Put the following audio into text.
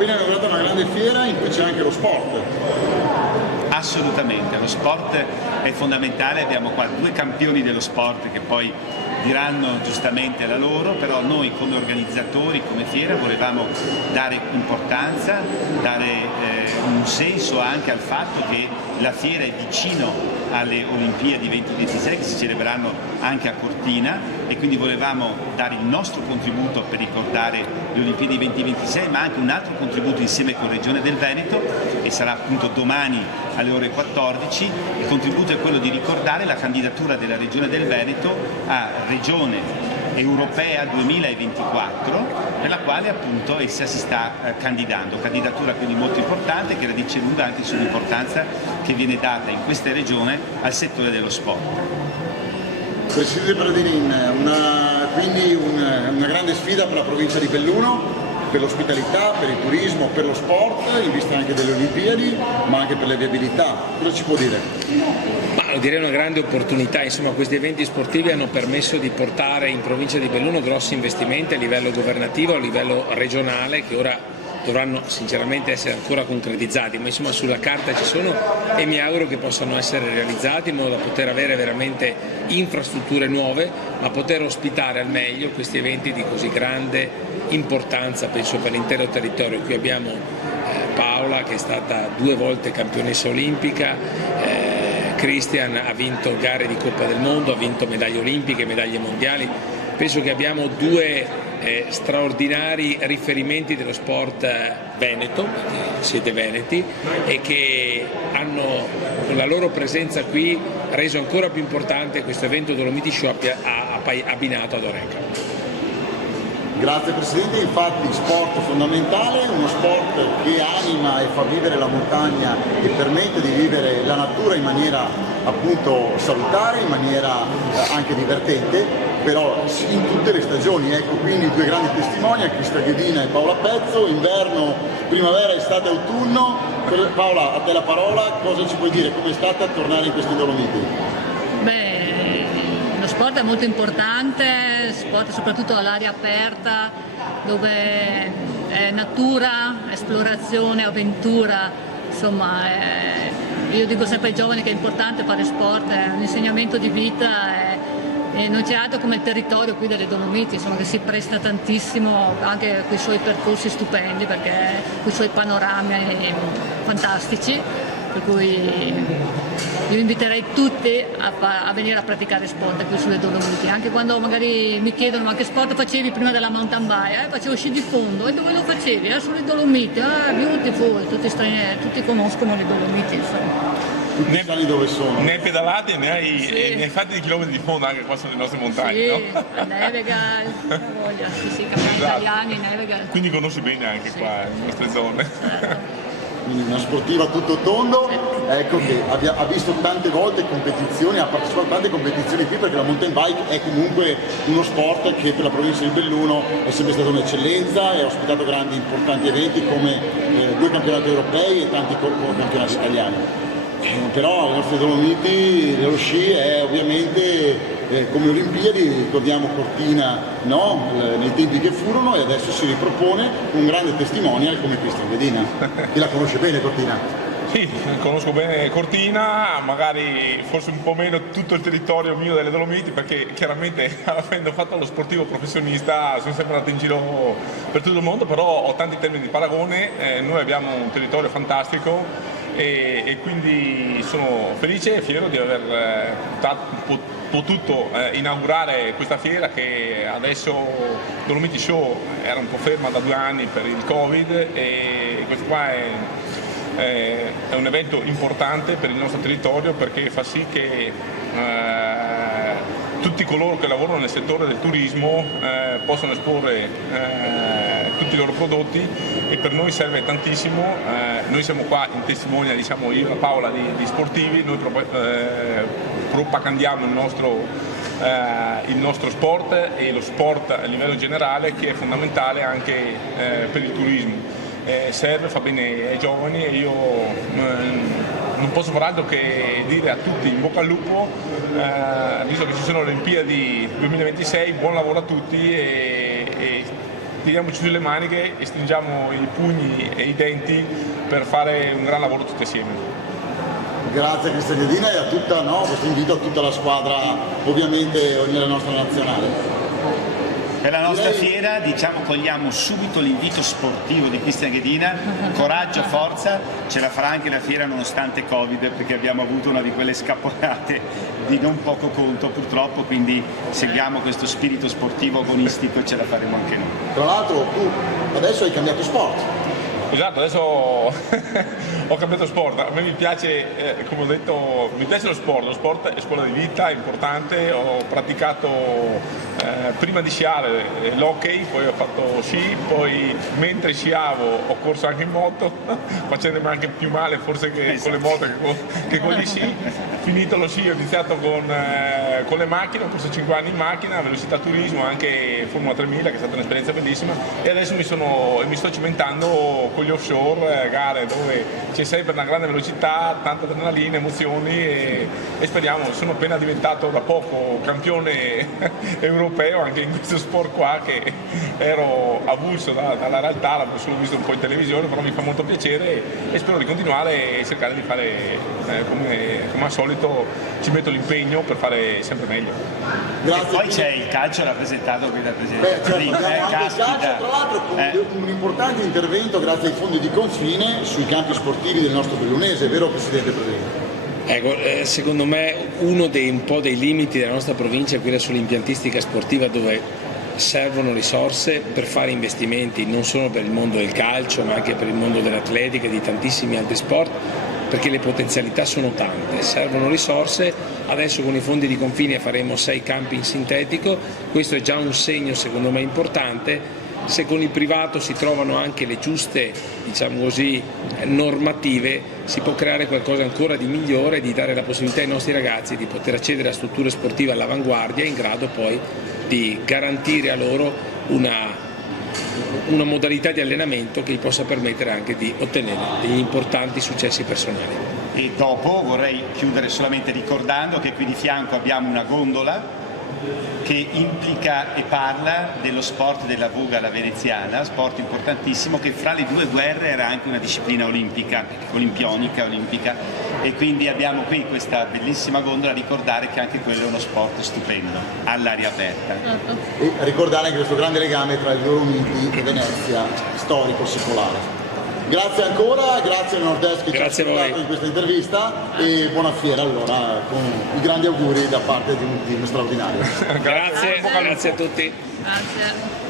appena inaugurata una grande fiera in cui c'è anche lo sport. Assolutamente, lo sport è fondamentale, abbiamo qua due campioni dello sport che poi diranno giustamente la loro, però noi come organizzatori, come fiera, volevamo dare importanza, dare un senso anche al fatto che la fiera è vicino alle Olimpiadi 2026 che si celebreranno anche a Cortina, e quindi volevamo dare il nostro contributo per ricordare le Olimpiadi 2026, ma anche un altro contributo insieme con Regione del Veneto, e sarà appunto domani alle ore 14. Il contributo è quello di ricordare la candidatura della Regione del Veneto a Regione Europea 2024, nella quale appunto essa si sta candidando, candidatura quindi molto importante che la dice lunga anche sull'importanza che viene data in questa regione al settore dello sport. Presidente Pradinin, quindi una grande sfida per la provincia di Belluno, per l'ospitalità, per il turismo, per lo sport, in vista anche delle Olimpiadi, ma anche per le viabilità. Cosa ci può dire? Ma direi una grande opportunità, insomma questi eventi sportivi hanno permesso di portare in provincia di Belluno grossi investimenti a livello governativo, a livello regionale, che ora dovranno sinceramente essere ancora concretizzati, ma insomma sulla carta ci sono e mi auguro che possano essere realizzati in modo da poter avere veramente infrastrutture nuove, ma poter ospitare al meglio questi eventi di così grande importanza, penso, per l'intero territorio. Qui abbiamo Paola che è stata 2 volte campionessa olimpica, Christian ha vinto gare di Coppa del Mondo, ha vinto medaglie olimpiche, medaglie mondiali. Penso che abbiamo 2 straordinari riferimenti dello sport veneto, perché siete veneti, e che hanno con la loro presenza qui reso ancora più importante questo evento Dolomiti Show abbinato ad Oreca. Grazie Presidente, infatti sport fondamentale, uno sport che anima e fa vivere la montagna e permette di vivere la natura in maniera appunto salutare, in maniera anche divertente, però in tutte le stagioni. Ecco quindi 2 grandi testimoni, Cristian Ghedina e Paola Pezzo, inverno, primavera, estate, autunno. Paola, a te la parola, cosa ci puoi dire? Come è stata tornare in questi Dolomiti? Lo sport è molto importante, sport soprattutto all'aria aperta, dove è natura, esplorazione, avventura, insomma io dico sempre ai giovani che è importante fare sport, è un insegnamento di vita e non c'è altro come il territorio qui delle Dolomiti, insomma, che si presta tantissimo anche con i suoi percorsi stupendi, perché con i suoi panorami fantastici. Per cui io inviterei tutti a venire a praticare sport qui sulle Dolomiti, anche quando magari mi chiedono ma che sport facevi prima della mountain bike? Facevo sci di fondo. E dove lo facevi? Sulle Dolomiti, beautiful, tutti conoscono le Dolomiti, insomma. Tutti sanno dove sono. Ne hai pedalati e ne hai fatti di chilometri di fondo anche qua sulle nostre montagne, sì, no? A Nevegal, voglia, sì, camminare italiani, Nevegal. Quindi conosci bene anche qua le nostre zone. Certo. Quindi una sportiva tutto tondo, ecco che ha visto tante volte competizioni, ha partecipato a tante competizioni qui, perché la mountain bike è comunque uno sport che per la provincia di Belluno è sempre stata un'eccellenza e ha ospitato grandi importanti eventi come 2 campionati europei e tanti campionati italiani. Però le nostre Dolomiti, lo sci è ovviamente come Olimpiadi, ricordiamo Cortina, no? Nei tempi che furono, e adesso si ripropone un grande testimonial come Cristian Ghedina. Chi la conosce bene Cortina? Sì, conosco bene Cortina, magari forse un po' meno tutto il territorio mio delle Dolomiti, perché chiaramente avendo fatto lo sportivo professionista sono sempre andato in giro per tutto il mondo, però ho tanti termini di paragone. Noi abbiamo un territorio fantastico e quindi sono felice e fiero di aver potuto inaugurare questa fiera, che adesso Dolomiti Show era un po' ferma da 2 anni per il Covid, e questo qua è un evento importante per il nostro territorio, perché fa sì che tutti coloro che lavorano nel settore del turismo possono esporre tutti i loro prodotti, e per noi serve tantissimo. Noi siamo qua in testimonia, diciamo io e Paola, di sportivi. Noi propagandiamo il nostro sport e lo sport a livello generale, che è fondamentale anche per il turismo. Serve, fa bene ai giovani, e io non posso far altro che dire a tutti in bocca al lupo, visto che ci sono le Olimpiadi 2026, buon lavoro a tutti e tiriamoci sulle maniche e stringiamo i pugni e i denti per fare un gran lavoro tutti assieme. Grazie a Cristian Ghedina e a tutta, questo invito a tutta la squadra, ovviamente nella nostra nazionale. Per la nostra fiera cogliamo subito l'invito sportivo di Cristian Ghedina, coraggio, forza, ce la farà anche la fiera nonostante Covid, perché abbiamo avuto una di quelle scapponate di non poco conto purtroppo, quindi seguiamo questo spirito sportivo agonistico e ce la faremo anche noi. Tra l'altro tu adesso hai cambiato sport. Esatto, adesso ho cambiato sport, a me mi piace, come ho detto, mi piace lo sport è scuola di vita, è importante, ho praticato prima di sciare l'hockey, poi ho fatto sci, poi mentre sciavo ho corso anche in moto, facendomi anche più male forse che con le moto che con gli sci. Finito lo sci ho iniziato con le macchine, ho corso 5 anni in macchina, velocità turismo, anche Formula 3000 che è stata un'esperienza bellissima e adesso mi sto cimentando con gli offshore, gare dove c'è sempre una grande velocità, tanta adrenalina, emozioni e speriamo, sono appena diventato da poco campione europeo anche in questo sport qua che ero avulso dalla realtà, l'avevo solo visto un po' in televisione, però mi fa molto piacere e spero di continuare e cercare di fare come al solito ci metto l'impegno per fare sempre meglio. Grazie. E poi c'è il calcio rappresentato qui dal Presidente. Certo, abbiamo anche il calcio, tra l'altro con un importante intervento grazie ai fondi di confine sui campi sportivi del nostro bellunese, vero Presidente Presidente? Ecco, secondo me uno un po' dei limiti della nostra provincia è quella sull'impiantistica sportiva, dove servono risorse per fare investimenti non solo per il mondo del calcio ma anche per il mondo dell'atletica e di tantissimi altri sport, perché le potenzialità sono tante, servono risorse. Adesso con i fondi di confine faremo 6 campi in sintetico, questo è già un segno secondo me importante. Se con il privato si trovano anche le giuste, diciamo così, normative, si può creare qualcosa ancora di migliore e di dare la possibilità ai nostri ragazzi di poter accedere a strutture sportive all'avanguardia in grado poi di garantire a loro una modalità di allenamento che gli possa permettere anche di ottenere degli importanti successi personali. E dopo vorrei chiudere solamente ricordando che qui di fianco abbiamo una gondola che implica e parla dello sport della voga alla veneziana, sport importantissimo che fra le due guerre era anche una disciplina olimpica, olimpionica, olimpica, e quindi abbiamo qui questa bellissima gondola a ricordare che anche quello è uno sport stupendo, all'aria aperta. E ricordare anche questo grande legame tra gli Dolomiti e Venezia, storico-secolare. Grazie ancora, grazie al Nord-Est che ci ha ascoltato in questa intervista e buona fiera allora, con i grandi auguri da parte di un team straordinario. Grazie a tutti. Grazie.